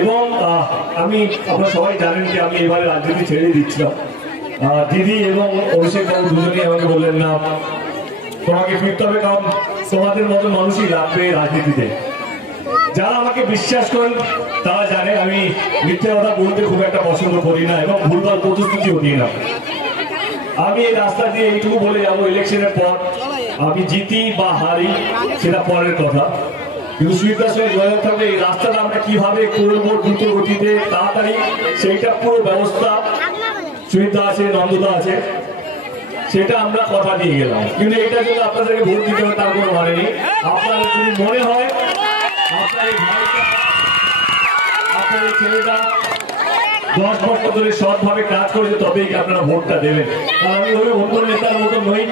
এবং আমি আপনারা সবাই জানেন যে আমি এবারে রাজনীতি ছেড়ে দিচ্ছিলাম। দিদি এবং অভিষেক বাবু দুজনেই আমাকে বললেন না তোমাকে ফিরতে হবে, কারণ তোমাদের মতো মানুষই লাগবে রাজনীতিতে। যারা আমাকে বিশ্বাস করেন তারা জানে আমি মিথ্যে কথা বলতে খুব একটা পছন্দ করি না এবং ভুলভাল প্রতিশ্রুতিও দিই না। আমি এই রাস্তা দিয়ে এইটুকু বলে যাবো, ইলেকশনের পর আমি জিতি বা হারি সেটা পরের কথা, কিন্তু সুবিধার সঙ্গে যোগাযোগ থাকবে এই রাস্তাটা আমরা কিভাবে করবো দ্রুত গতিতে তাড়াতাড়ি, সেইটা পুরো ব্যবস্থা সুবিধা আছে, নন্দদা আছে, সেটা আমরা কথা দিয়ে গেলাম। কিন্তু এটা যদি আপনাদেরকে ভোট দিতে হবে তার কোনো মানে নেই। আপনাদের যদি মনে হয় আপনার এই ভাইটা, আপনার এই ছেলেটা 10 বছর ধরে সৎভাবে কাজ করেছে, তবেই আপনারা ভোটটা দেবেন। কারণ আমি ওই অন্য নেতার মতো নই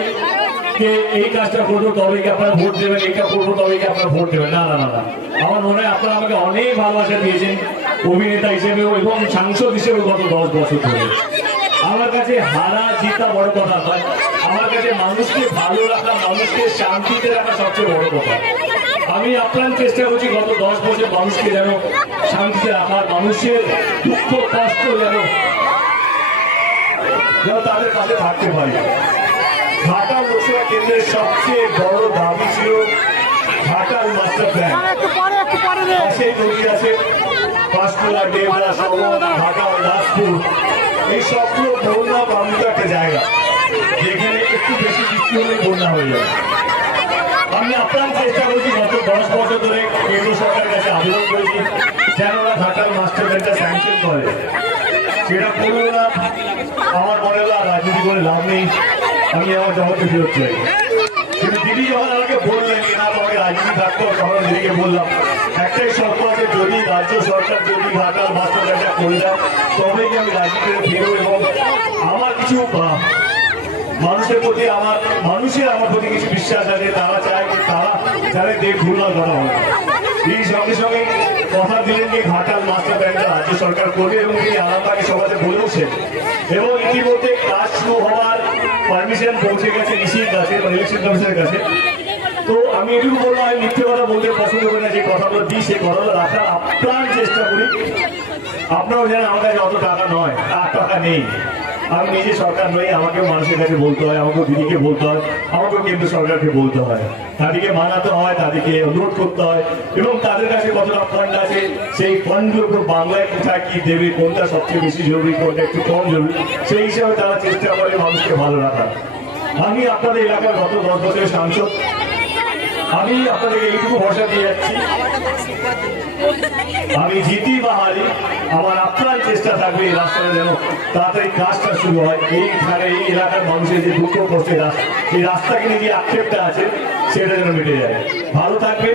যে এই কাজটা করবো তবেই কি আপনারা ভোট দেবেন, এইটা করবো তবেই কি আপনারা ভোট দেবেন। না না না না, আমার মনে হয় আপনারা আমাকে অনেক ভালোবাসা দিয়েছেন অভিনেতা হিসেবেও এবং সাংসদ হিসেবে গত 10 বছর ধরে। আমার কাছে হারা জিতা বড় কথা নয়, আমার কাছে মানুষকে ভালো রাখা, মানুষকে শান্তিতে রাখা সবচেয়ে বড় কথা। আমি আপ্রাণ চেষ্টা করছি গত 10 বছর মানুষকে যেন শান্তিতে রাখার, মানুষের দুঃখ কষ্ট যেন তাদের কাছে থাকতে পারি। ঘাটাল লোকসভা কেন্দ্রের সবচেয়ে বড় দাবি ছিল ঘাটাল মাস্টার প্ল্যান। সেই নদী আছে পাঁশকুড়া, ডেবরা, ঘাটাল, দাসপুর, এই সবগুলো বন্যা বান্ধব একটা জায়গা যেখানে একটু বেশি বৃষ্টি হলে বন্যা হয়ে যাবে। আমি আপ্রাণ চেষ্টা করছি গত 10 বছর ধরে কেন্দ্র সরকারের কাছে আবেদন করেছি যেন ওরা ঘাটাল মাস্টার প্ল্যানটা স্যাংশন করে, সেটা করলো না। আমার মনে হলো রাজনীতি করে লাভ নেই, আমি আমার জগতে ফেরত চাই। কিন্তু দিদি যখন আমাকে বললেন না তোমাকে রাজনীতি থাকতে হবে, তখন দিদিকে বললাম একটাই শর্ত আছে, যদি রাজ্য সরকার যদি ঘাটাল মাস্টার প্ল্যানটা করে দেয় তবেই কি আমি রাজনীতিতে ফিরবো এবং আমার কিছু মানুষের প্রতি মানুষের আমার প্রতি কিছু বিশ্বাস আছে, তারা চায় তারা যারা দেখ ভুলভাল করা হবে। তিনি সঙ্গে সঙ্গে কথা দিলেন যে ঘাটাল মাস্টার প্ল্যানটা রাজ্য সরকার করবে এবং তিনি আরামবাগে সবাইকে বলেছেন এবং ইতিমধ্যে কাজ শুরু হওয়ার পারমিশন পৌঁছে গেছে ইসির কাছে, ইলেকশন কমিশনের কাছে। তো আমি এটুকু বললাম, আমি মিথ্যে কথা বলতে পছন্দ করি না, যে কথাগুলো দিই সেই কথাগুলো রাখার আপ্রাণ চেষ্টা করি। আপনারাও জানেন আমার কাছে অত টাকা নয়, টাকা নেই, আমি নিজে সরকার নই, আমাকে মানুষের কাছে বলতে হয়, আমাকে দিদিকে বলতে হয়, আমাকেও কেন্দ্র সরকারকে বলতে হয়, তাদেরকে মানাতে হয়, তাদেরকে অনুরোধ করতে হয় এবং তাদের কাছে কতটা ফান্ড আছে সেই ফান্ডগুলোর উপর বাংলায় কোথায় কি দেবে, কোনটা সবচেয়ে বেশি জরুরি, কোনটা একটু কম জরুরি, সেই হিসাবে তারা চেষ্টা করে মানুষকে ভালো রাখার। আমি আপনাদের এলাকার গত 10 বছরের সাংসদ, আমি আপনাদেরকে এইটুকু ভরসা দিয়ে যাচ্ছি, আমি জিতি বা হারি আমার আপ্রাণ চেষ্টা থাকবে এই রাস্তাটা যেন তাড়াতাড়ি কাজটা শুরু হয়। এইখানে এই এলাকার মানুষের যে দুঃখ কষ্টের এই রাস্তাকে নিয়ে যে আক্ষেপটা আছে সেটা যেন মিটে যায়। ভালো থাকবে।